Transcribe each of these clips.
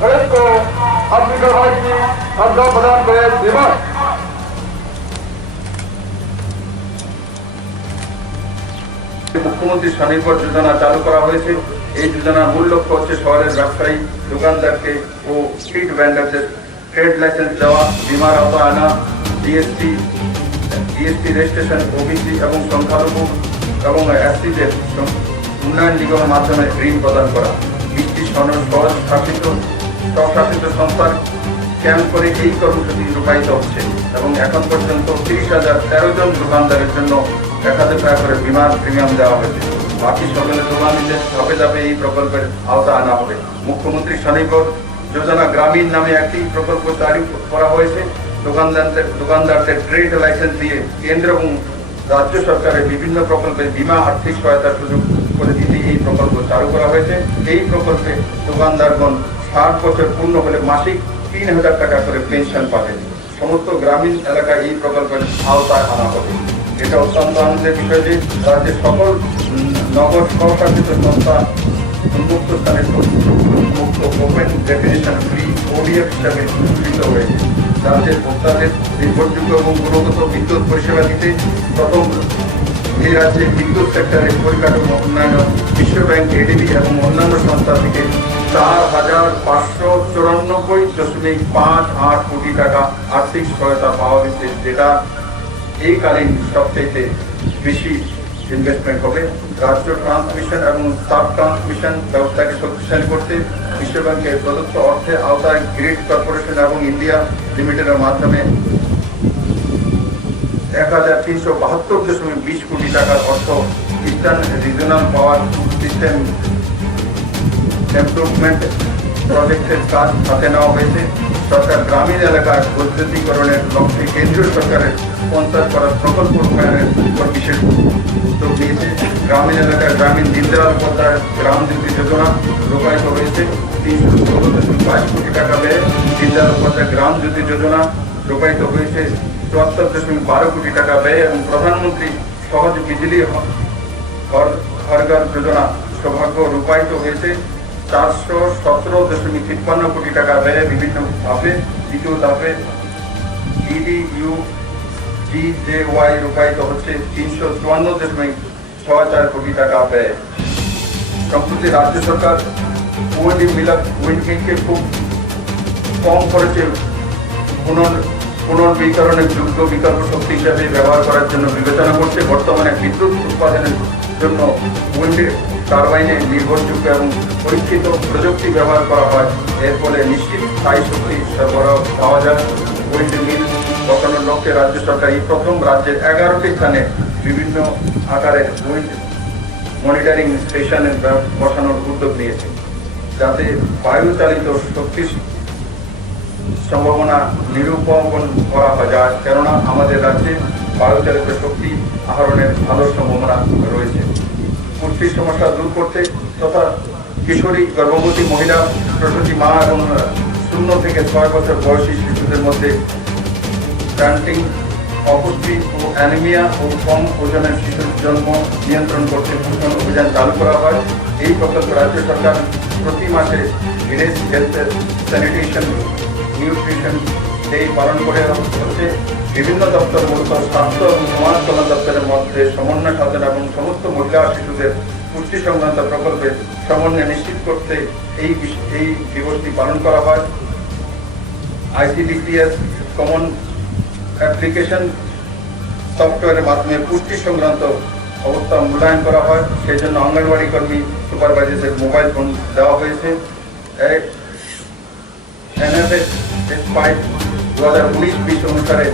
को अपनी कार्रवाई की श्रद्धा प्रदान करे दिवस मुख्यमंत्री স্বনির্ভর যোজনা চালু করা হয়েছে। এই যোজনার মূল লক্ষ্য হচ্ছে শহরের ব্যবসায়ী দোকানদারকে ও স্ট্রিট ভেন্ডারদের ট্রেড লাইসেন্স দেওয়া, বীমার আওতায় আনা, জিএসটি রেজিস্ট্রেশন, ওবিসি এবং সংখ্যালঘু এবং এসসিদের উন্নয়ন নিগমের মাধ্যমে ঋণ প্রদান করা। 20টি স্বশাসিত সংস্থার ক্যাম্প করে এই কর্মসূচি রূপায়িত হচ্ছে এবং এখন পর্যন্ত 30,013 জন দোকানদারের জন্য 1,000 টাকা করে বীমার প্রিমিয়াম দেওয়া হয়েছে। বাকি সকলের দোকানিদের ধাপে ধাপে এই প্রকল্পের আওতায় আনা হবে। মুখ্যমন্ত্রী স্বনির্ভর যোজনা গ্রামীণ নামে একটি প্রকল্প চালু করা হয়েছে। দোকানদারদের ট্রেড লাইসেন্স দিয়ে কেন্দ্র এবং রাজ্য সরকারের বিভিন্ন প্রকল্পে বীমা আর্থিক সহায়তার সুযোগ করে দিতে এই প্রকল্প চালু করা হয়েছে। এই প্রকল্পে দোকানদারগণ 60 বছর পূর্ণ হলে মাসিক 3,000 টাকা করে পেনশন পাবেন। সমস্ত গ্রামীণ এলাকায় এই প্রকল্পের আওতায় আনা হবে। এটা অত্যন্ত আনন্দের বিষয় যে রাজ্যের সকল নগর স্বশাসিত সংস্থা উন্মুক্ত স্থানে মুক্ত ওপেন ডেফিনেশন ফ্রি ওডিএফ হিসাবে ঘোষিত হয়েছে। রাজ্যের ভোক্তাদের নির্ভরযোগ্য এবং গুণগত বিদ্যুৎ পরিষেবা দিতে প্রথম এই রাজ্যে বিদ্যুৎ সেক্টরের পরিকাঠামো উন্নয়ন বিশ্ব ব্যাংক, এডিবি এবং অন্যান্য সংস্থা থেকে 4,094.58 কোটি টাকা আর্থিক সহায়তা পাওয়া গেছে, যেটা এই কালীন সবচেয়ে বেশি ইনভেস্টমেন্ট হবে। রাজ্য ট্রান্সমিশন এবং সাব ট্রান্সমিশন ব্যবস্থাকে শক্তিশালী করতে বিশ্ব ব্যাংকের প্রদত্ত অর্থের আওতায় গ্রিড কর্পোরেশন এবং ইন্ডিয়া লিমিটেডের মাধ্যমে 1,372.20 কোটি টাকার অর্থ eastern regional power system improvement প্রজেক্টের কাজ হাতে নেওয়া হয়েছে। সরকার গ্রামীণ এলাকার বৈদ্যুতিকরণের লক্ষ্যে কেন্দ্রীয় সরকারের স্পন্সর করা প্রকল্প রূপায়ণের উপর বিশেষ উদ্যোগ নিয়েছে। গ্রামীণ এলাকায় গ্রামীণ দীনদয়াল উপাধ্যায় গ্রাম জ্যোতি যোজনা রূপায়িত হয়েছে 314.22 কোটি টাকা ব্যয়ে। দীনদয়াল উপাধ্যায় গ্রাম জ্যোতি যোজনা রূপায়িত হয়েছে 74.12 কোটি টাকা ব্যয়ে এবং প্রধানমন্ত্রী সহজ বিজলি ঘর ঘর যোজনা সৌভাগ্য রূপায়িত হয়েছে 417.53 কোটি টাকা ব্যয়ে বিভিন্ন ধাপে। দ্বিতীয় ধাপে EDUGJY রূপায়িত হচ্ছে 354.64 কোটি টাকা ব্যয়ে। সম্প্রতি রাজ্য সরকার উইন্ডকে খুব কম খরচে পুনর্বীকরণের যোগ্য বিকল্প শক্তি হিসাবে ব্যবহার করার জন্য বিবেচনা করছে। বর্তমানে বিদ্যুৎ উৎপাদনের জন্য উইন্ড টারবাইনে নির্ভরযোগ্য এবং পরীক্ষিত প্রযুক্তি ব্যবহার করা হয়। এর ফলে নিশ্চিত স্থায়ী শক্তি সরবরাহ পাওয়া যায়। উইন্ড মিল বসানোর লক্ষ্যে রাজ্য সরকার এই প্রথম রাজ্যের 11টি স্থানে বিভিন্ন আকারের উইন্ড মনিটরিং স্টেশনের বসানোর উদ্যোগ নিয়েছে, যাতে বায়ু চালিত শক্তির সম্ভাবনা নিরূপণ করা যায়। কেননা আমাদের রাজ্যে বায়ু চালিত শক্তি আহরণের ভালো সম্ভাবনা রয়েছে। পুষ্টির সমস্যা দূর করতে তথা কিশোরী, গর্ভবতী মহিলা, প্রসূতি মা এবং 0 থেকে 6 বছর বয়সী শিশুদের মধ্যে স্ট্যান্টিং, অপুষ্টি ও অ্যানিমিয়া ও কম ওজনের শিশুর জন্ম নিয়ন্ত্রণ করতে পোষণ অভিযান চালু করা হয়। এই প্রকল্প রাজ্য সরকার প্রতি মাসে village health sanitation nutrition day পালন করে হচ্ছে। বিভিন্ন দপ্তর মূলত স্বাস্থ্য এবং সমাজ কল্যাণ দপ্তরের মধ্যে সমন্বয় সাধন এবং সমস্ত মহিলা শিশুদের পুষ্টি সংক্রান্ত প্রকল্পের সমন্বয় নিশ্চিত করতে এই দিবসটি পালন করা হয়। ICDCS কমন অ্যাপ্লিকেশন সফটওয়্যারের মাধ্যমে পুষ্টি সংক্রান্ত অবস্থা মূল্যায়ন করা হয়। সেই জন্য অঙ্গনওয়াড়ি কর্মী সুপারভাইজারদের মোবাইল ফোন দেওয়া হয়েছে। NFS 2019-20 অনুসারে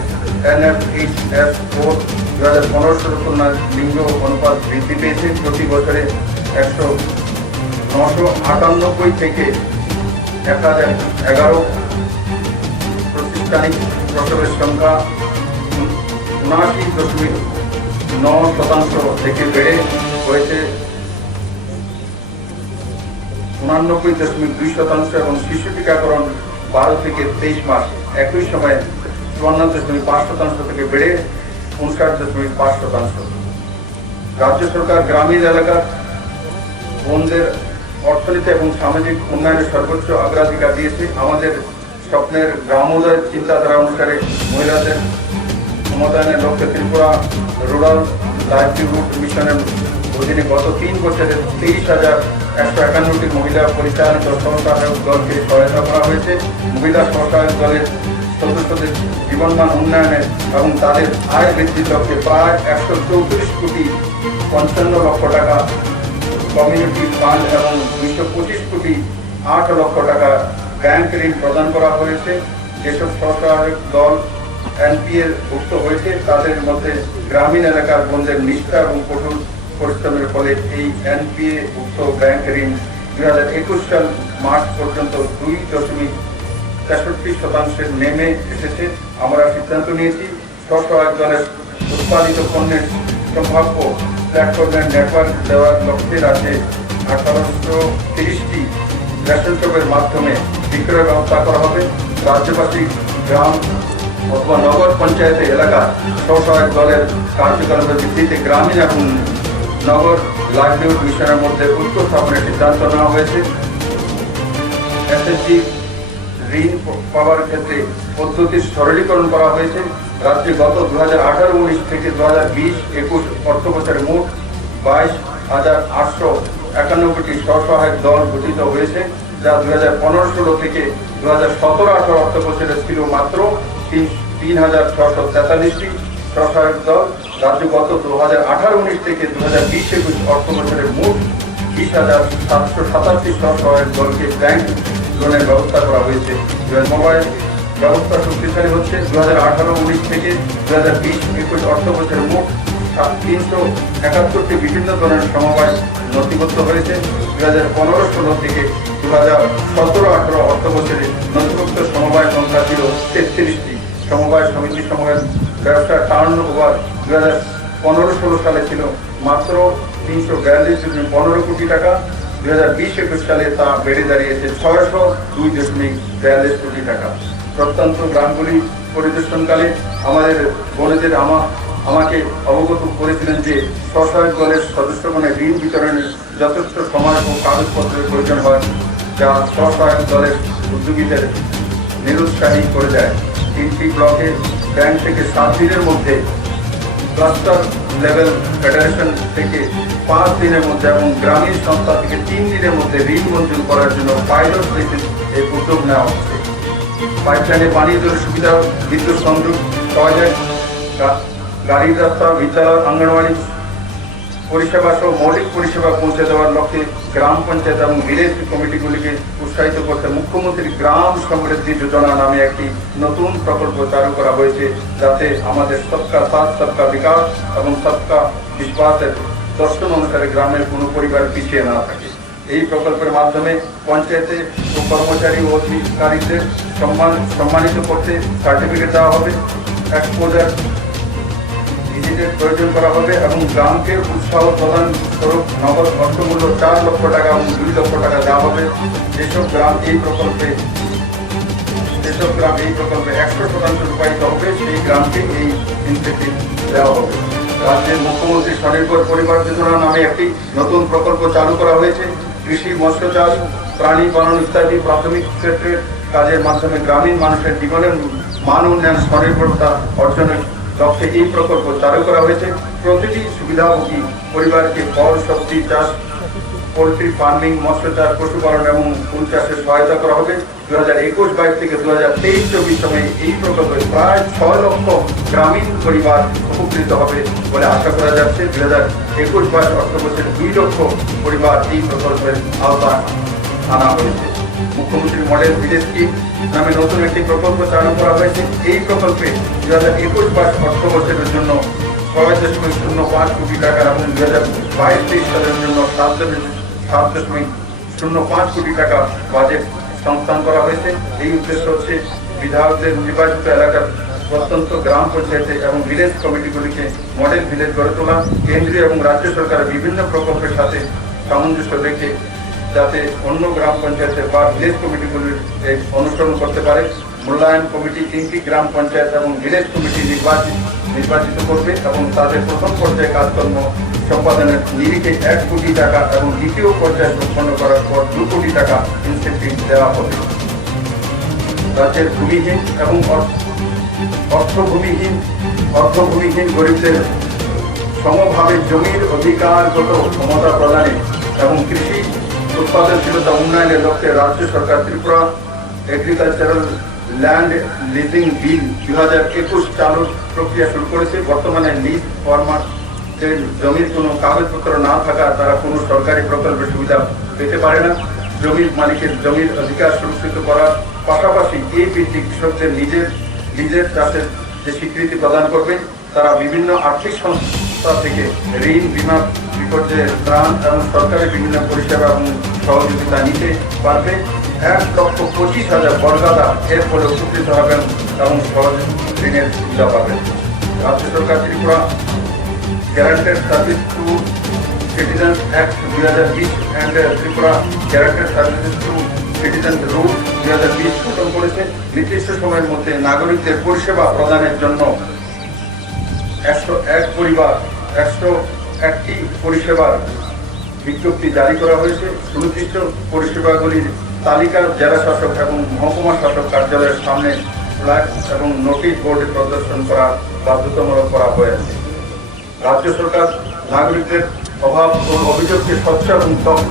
NFHS-4 2015 তুলনায় লিঙ্গ অনুপাত বৃদ্ধি পেয়েছে। প্রতি বছরে 998 থেকে 1011 প্রাতিষ্ঠানিক প্রসবের সংখ্যা 79.9% থেকে বেড়ে হয়েছে 89.2% এবং শিশু টিকাকরণ 12 থেকে 23 মাস একই সময়ে 54.5% থেকে বেড়ে 59.5%। রাজ্য সরকার গ্রামীণ এলাকার বোনদের অর্থনীতি এবং সামাজিক উন্নয়নের সর্বোচ্চ অগ্রাধিকার দিয়েছে। আমাদের স্বপ্নের গ্রামোদয় চিন্তাধারা অনুসারে মহিলাদের ক্ষমতায়নের লক্ষ্যে ত্রিপুরা রুরাল লাইভলিহুড মিশনের অধীনে গত 3 বছরে 23,151টি মহিলা পরিচালিত স্বসহায়ক দলকে সহায়তা করা হয়েছে। মহিলা স্বসহায়ক দলের সদস্যদের জীবনমান উন্নয়নে এবং তাদের আয় বৃদ্ধির লক্ষ্যে প্রায় 134 কোটি 55 লক্ষ টাকা কমিউনিটি ফান্ড এবং 225 কোটি 8 লক্ষ টাকা ব্যাংক ঋণ প্রদান করা হয়েছে। যেসব স্বসহায়ক দল এনপিএ ভুক্ত হয়েছে তাদের মধ্যে গ্রামীণ এলাকার বোনদের নিষ্ঠা এবং কঠোর পরিশ্রমের ফলে এই এনপিএ ভুক্ত ব্যাংক ঋণ 2021 সাল মার্চ পর্যন্ত 2.63% নেমে এসেছে। আমরা সিদ্ধান্ত নিয়েছি স্বসহায়ক দলের উৎপাদিত পণ্যের সম্ভাব্য প্ল্যাটফর্মের নেটওয়ার্ক দেওয়ার লক্ষ্যে রাজ্যে 1830টি রেশন শপের মাধ্যমে বিক্রয় ব্যবস্থা করা হবে। রাজ্যবাসী গ্রাম অথবা নগর পঞ্চায়েতের এলাকার স্বসহায়ক দলের কার্যকলাপের ভিত্তিতে গ্রামীণ এবং নগর লাইভলিহুড মিশনের মধ্যে ঐক্য স্থাপনের সিদ্ধান্ত নেওয়া হয়েছে। এসএসজি ঋণ পাওয়ার ক্ষেত্রে পদ্ধতির সরলীকরণ করা হয়েছে। রাজ্যে গত 2018-19 থেকে 2020-21 অর্থ বছরে মোট 22,891টি স্বসহায়ক দল গঠিত হয়েছে, যা 2015-16 থেকে 2017-18 অর্থ বছরে ছিল মাত্র 3,643টি স্বসহায়ক দল। রাজ্য গত 2018-19 থেকে 2020-21 অর্থ বছরে মোট 20,787টি স্বসহায়ক দলকে ব্যাংক লোনের ব্যবস্থা করা হয়েছে। মোবাইল ব্যবস্থা শক্তিশালী হচ্ছে। 2018-19 থেকে 2020-21 অর্থ বছরে মোট 371টি বিভিন্ন ধরনের সমবায় নথিবদ্ধ হয়েছে। 2015-16 থেকে 2017-18 অর্থ বছরে নথিভুক্ত সমবায় সংখ্যা ছিল 33টি। সমবায় সমিতি সমূহের ব্যবসার টার্ন ওভার 2015-16 সালে ছিল মাত্র 342.15 কোটি টাকা। 2020-21 সালে তা বেড়ে দাঁড়িয়েছে 602.42 কোটি টাকা। প্রত্যন্ত গ্রামগুলি পরিদর্শনকালে আমাদের বোনেদের আমাকে অবগত করেছিলেন যে স্বসহায়ক দলের সদস্যগণের ঋণ বিতরণের যথেষ্ট সময় ও কাগজপত্রের প্রয়োজন হয়, যা স্বসহায়ক দলের উদ্যোগীদের নিরুৎসাহী করে দেয়। 3টি ব্লকে ব্যাংক থেকে 7 দিনের মধ্যে, ক্লাস্টার লেভেল ফেডারেশন থেকে 5 দিনের মধ্যে এবং গ্রামীণ সংস্থা থেকে 3 দিনের মধ্যে ঋণ মঞ্জুর করার জন্য পাইলট বেসিস এই উদ্যোগ নেওয়া হচ্ছে। পাইপলাইনে পানীয় জলের সুবিধা, বিদ্যুৎ সংযোগ, টয়লেট, গাড়ির রাস্তা, বিদ্যালয়, অঙ্গনওয়াড়ি পরিষেবা সহ মৌলিক পরিষেবা পৌঁছে দেওয়ার লক্ষ্যে গ্রাম পঞ্চায়েত এবং ভিলেজ কমিটিগুলিকে উৎসাহিত করতে মুখ্যমন্ত্রী গ্রাম সমৃদ্ধি যোজনা নামে একটি নতুন প্রকল্প চালু করা হয়েছে, যাতে আমাদের সবকা সাথ সবকা বিকাশ এবং সবকা বিশ্বাসের দর্শন অনুসারে গ্রামের কোনো পরিবার পিছিয়ে না থাকে। এই প্রকল্পের মাধ্যমে পঞ্চায়েতে ও কর্মচারী ও অধিকারীদের সম্মানিত করতে সার্টিফিকেট দেওয়া হবে, এক্সপোজার ভিজিটের প্রয়োজন করা হবে এবং গ্রামকে উৎসাহ প্রদান স্বরূপ নগদ অর্থমূল্য 4 লক্ষ টাকা এবং 2 লক্ষ টাকা দেওয়া হবে। যেসব গ্রাম এই প্রকল্পে 100% রূপায়িত হবে, সেই গ্রামকে এই ইনসেন্টিভ দেওয়া হবে। রাজ্যের মুখ্যমন্ত্রী স্বনির্ভর পরিবার যোজনা নামে একটি নতুন প্রকল্প চালু করা হয়েছে। কৃষি, মৎস্য চাষ, প্রাণী পালন ইত্যাদি প্রাথমিক ক্ষেত্রের কাজের মাধ্যমে গ্রামীণ মানুষের জীবনের মান উন্নয়ন, স্বনির্ভরতা অর্জনের লক্ষ্যে এই প্রকল্প চালু করা হয়েছে। প্রতিটি সুবিধাভোগী পরিবারকে ফল, সবজি চাষ, পোলট্রি ফার্মিং, মৎস্য চাষ, পশুপালন এবং ফুল চাষে সহায়তা করা হবে। 2021-22 থেকে 2023-24 সময়ে এই প্রকল্পে প্রায় 6 লক্ষ গ্রামীণ পরিবার উপকৃত হবে বলে আশা করা যাচ্ছে। 2021-22 অর্থবছরে 2 লক্ষ পরিবার এই প্রকল্পের আওতায় আনা হয়েছে। মুখ্যমন্ত্রী মডেল ভিলেজ স্কিম নামে নতুন একটি প্রকল্প চালু করা হয়েছে। এই প্রকল্পে 2021-22 অর্থ বছরের জন্য 6.05 কোটি টাকা এবং 2022-23 সালের জন্য 7.05 কোটি টাকা বাজেট সংস্থান করা হয়েছে। এই উদ্দেশ্য হচ্ছে বিধায়কদের নির্বাচিত এলাকার প্রত্যন্ত গ্রাম পঞ্চায়েতে এবং ভিলেজ কমিটিগুলিকে মডেল ভিলেজ গড়ে তোলা, কেন্দ্রীয় এবং রাজ্য সরকারের বিভিন্ন প্রকল্পের সাথে সামঞ্জস্য রেখে যাতে অন্য গ্রাম পঞ্চায়েতে বা ভিলেজ কমিটিগুলির অনুসরণ করতে পারে। মূল্যায়ন কমিটি 3টি গ্রাম পঞ্চায়েত এবং ভিলেজ কমিটি নির্বাচিত করবে এবং তাদের প্রথম পর্যায়ে কাজকর্ম সম্পাদনের নিরিখে 1 কোটি টাকা এবং দ্বিতীয় পর্যায় সম্পন্ন করার পর 2 কোটি টাকা ইনসেন্টিভ দেওয়া হবে। রাজ্যের ভূমিহীন এবং অর্থভূমিহীন গরিবদের সমভাবে জমির অধিকারগত ক্ষমতা প্রদানে এবং কৃষি উৎপাদনশীলতা উন্নয়নের লক্ষ্যে রাজ্য সরকার ত্রিপুরা এগ্রিকালচারাল ল্যান্ড লিজিং বিল 2021 চালুর প্রক্রিয়া শুরু করেছে। বর্তমানে লিজ ফার্মারদের জমির কোনো কাগজপত্র না থাকা তারা কোনো সরকারি প্রকল্পের সুবিধা পেতে পারে না। জমির মালিকের জমির অধিকার সুরক্ষিত করার পাশাপাশি এই বিলটি কৃষকদের নিজের চাষের যে স্বীকৃতি প্রদান করবে, তারা বিভিন্ন আর্থিক সংস্থা থেকে ঋণ, বীমা, বিপর্যয়ের ত্রাণ এবং সরকারি বিভিন্ন পরিষেবা এবং সহযোগিতা নিতে পারবে। 1,25,000 বর্গাদা এর ফলে উপকৃত হবেন এবং সহজ ঋণের সুবিধা পাবেন। রাজ্য সরকার Tripura guaranteed service to citizens act 2020 and Tripura guaranteed services to citizens rule 2020 গঠন করেছে। নির্দিষ্ট সময়ের মধ্যে নাগরিকদের পরিষেবা প্রদানের জন্য 101টি পরিষেবার বিজ্ঞপ্তি জারি করা হয়েছে। সুনির্দিষ্ট পরিষেবাগুলির তালিকা জেলা শাসক এবং মহকুমা শাসক কার্যালয়ের সামনে ফ্ল্যাগ এবং নোটিশ বোর্ডে প্রদর্শন করা বাধ্যতামূলক করা হয়েছে। রাজ্য সরকার নাগরিকদের অভাব ও অভিযোগকে স্বচ্ছ এবং দক্ষ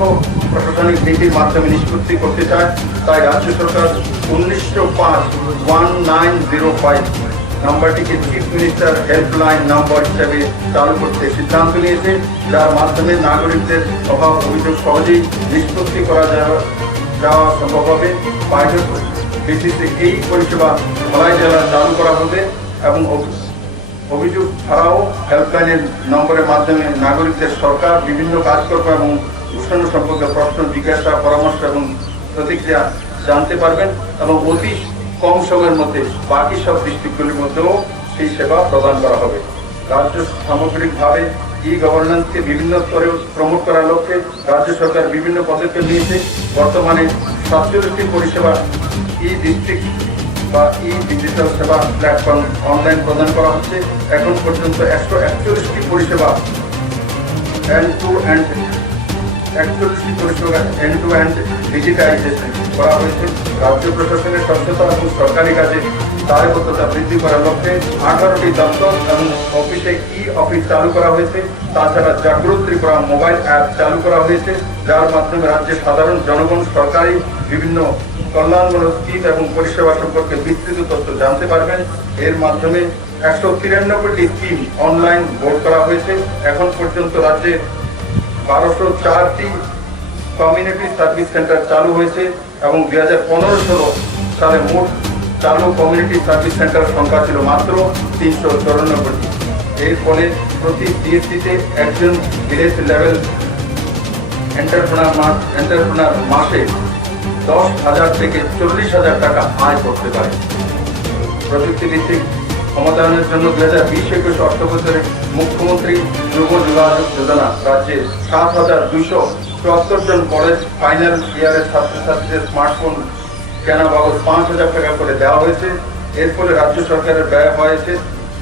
প্রশাসনিক নীতির মাধ্যমে নিষ্পত্তি করতে চায়। তাই রাজ্য সরকার 1905 নাম্বারটিকে চিফ মিনিস্টার হেল্পলাইন নম্বর হিসেবে চালু করতে সিদ্ধান্ত নিয়েছে, যার মাধ্যমে নাগরিকদের অভাব অভিযোগ সহজেই নিষ্পত্তি করা যাওয়া সম্ভব হবে। পাইলট বেসিসে এই পরিষেবা ধলাই জেলায় চালু করা হবে এবং অভিযোগ ছাড়াও হেল্পলাইনের নম্বরের মাধ্যমে নাগরিকদের সরকার বিভিন্ন কাজকর্ম এবং ঘোষণা সম্পর্কে প্রশ্ন, জিজ্ঞাসা, পরামর্শ এবং প্রতিক্রিয়া জানতে পারবেন এবং অতি কম সময়ের মধ্যে বাকি সব ডিস্ট্রিক্টগুলির মধ্যেও সেই সেবা প্রদান করা হবে। রাজ্য সামগ্রিকভাবে ই গভর্নেন্সকে বিভিন্ন স্তরে প্রমোট করার লক্ষ্যে রাজ্য সরকার বিভিন্ন পদক্ষেপ নিয়েছে। বর্তমানে 47টি পরিষেবা ই ডিস্ট্রিক্ট বা ই ডিজিটাল সেবা প্ল্যাটফর্ম অনলাইন প্রদান করা হচ্ছে। এখন পর্যন্ত 141টি পরিষেবা এন্ড টু এন্ড ডিজিটাইজেশন করা হয়েছে। রাজ্য প্রশাসনের স্বচ্ছতা এবং সরকারি কাজে দায়বদ্ধতা বৃদ্ধি করার লক্ষ্যে 18টি দপ্তর এবং অফিসে ই অফিস চালু করা হয়েছে। তাছাড়া জাগ্রত ত্রিপুরা মোবাইল অ্যাপ চালু করা হয়েছে, যার মাধ্যমে রাজ্যের সাধারণ জনগণ সরকারি বিভিন্ন কল্যাণমূলক স্কিম এবং পরিষেবা সম্পর্কে বিস্তৃত তথ্য জানতে পারবেন। এর মাধ্যমে 193টি স্কিম অনলাইন বোর্ড করা হয়েছে। এখন পর্যন্ত রাজ্যে 1204টি কমিউনিটি সার্ভিস সেন্টার চালু হয়েছে এবং 2015-16 সালে মোট চালু কমিউনিটি সার্ভিস সেন্টার সংখ্যা ছিল মাত্র 394টি। এর ফলে প্রতি সিএসসিতে একজন ভিলেজ লেভেল এন্টারপ্রেনার মাসে 10,000 থেকে 40,000 টাকা আয় করতে পারে। প্রযুক্তিভিত্তিক ক্ষমতায়নের জন্য 2020-21 অর্থ বছরে মুখ্যমন্ত্রী যুব যোগাযোগ যোজনা রাজ্যে 7,274 জন কলেজ ফাইনাল ইয়ারের ছাত্রছাত্রীদের স্মার্টফোন কেনা বাবদ 5,000 টাকা করে দেওয়া হয়েছে। এর ফলে রাজ্য সরকারের ব্যয় হয়েছে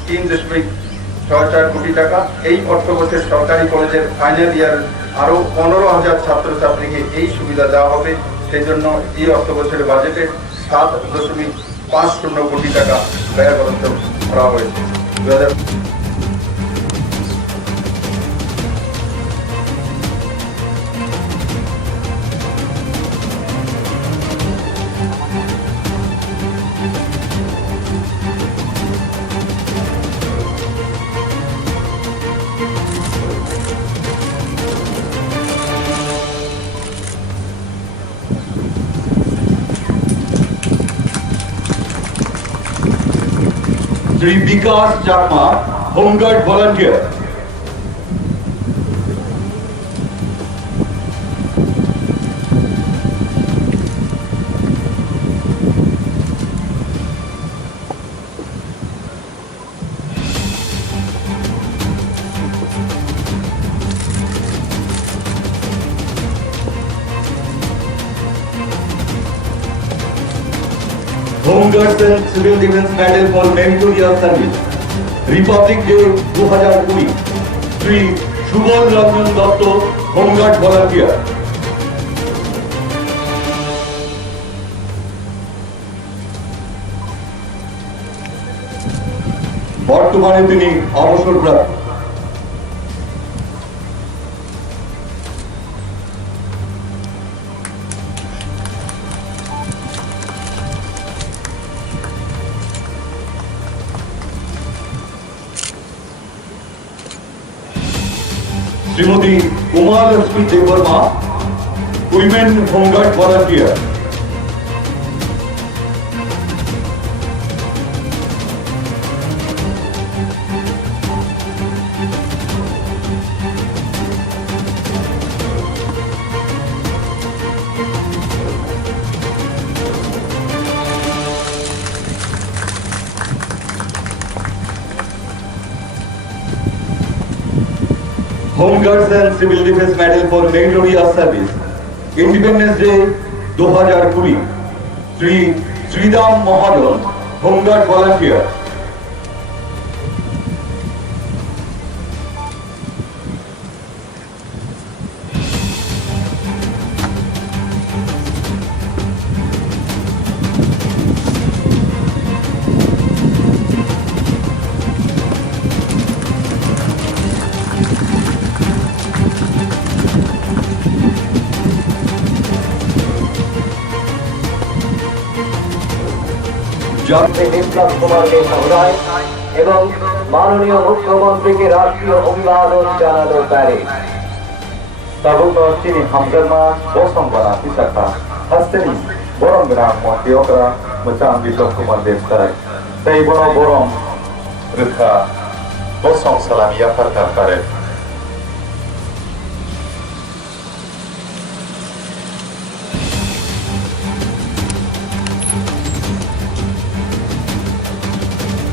3.64 কোটি টাকা। এই অর্থ বছর সরকারি কলেজের ফাইনাল ইয়ার আরও 15,000 ছাত্রছাত্রীকে এই সুবিধা দেওয়া হবে। সেই জন্য এই অর্থ বছরের বাজেটে 7.50 কোটি টাকা ব্যয় বরাদ্দ করা হয়েছে। Shri Vikas Chakma, Home Guard volunteer. Home Guards and Civil Defense Medal for Meritorious Service, Republic Day 2020, Shri Subal Ranjan Datta, home guard volunteer. বর্তমানে তিনি অবসরপ্রাপ্ত। Shrimati Umalakshmi Debbarma, women home guard volunteer. Home Guards and Civil Defense Medal for Meritorious Service, Independence Day 2020, Sri Sridham Mahajan, Home Guard Volunteer। বিপ্লব কুমারকে সহৃদয় এবং মাননীয় মুখ্যমন্ত্রীকে রাষ্ট্রীয় অভিবাদন জানানো parade. Tabuto sini hamzama bosong bana pisaka hasteni borong bina motiokra macam bitok kumar destarai tei borong rikha bosong salamiya farkar kare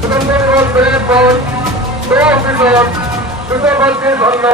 সুন্দর বলতে পর 2 অফিসার সুন্দর বলতে ধন্যবাদ।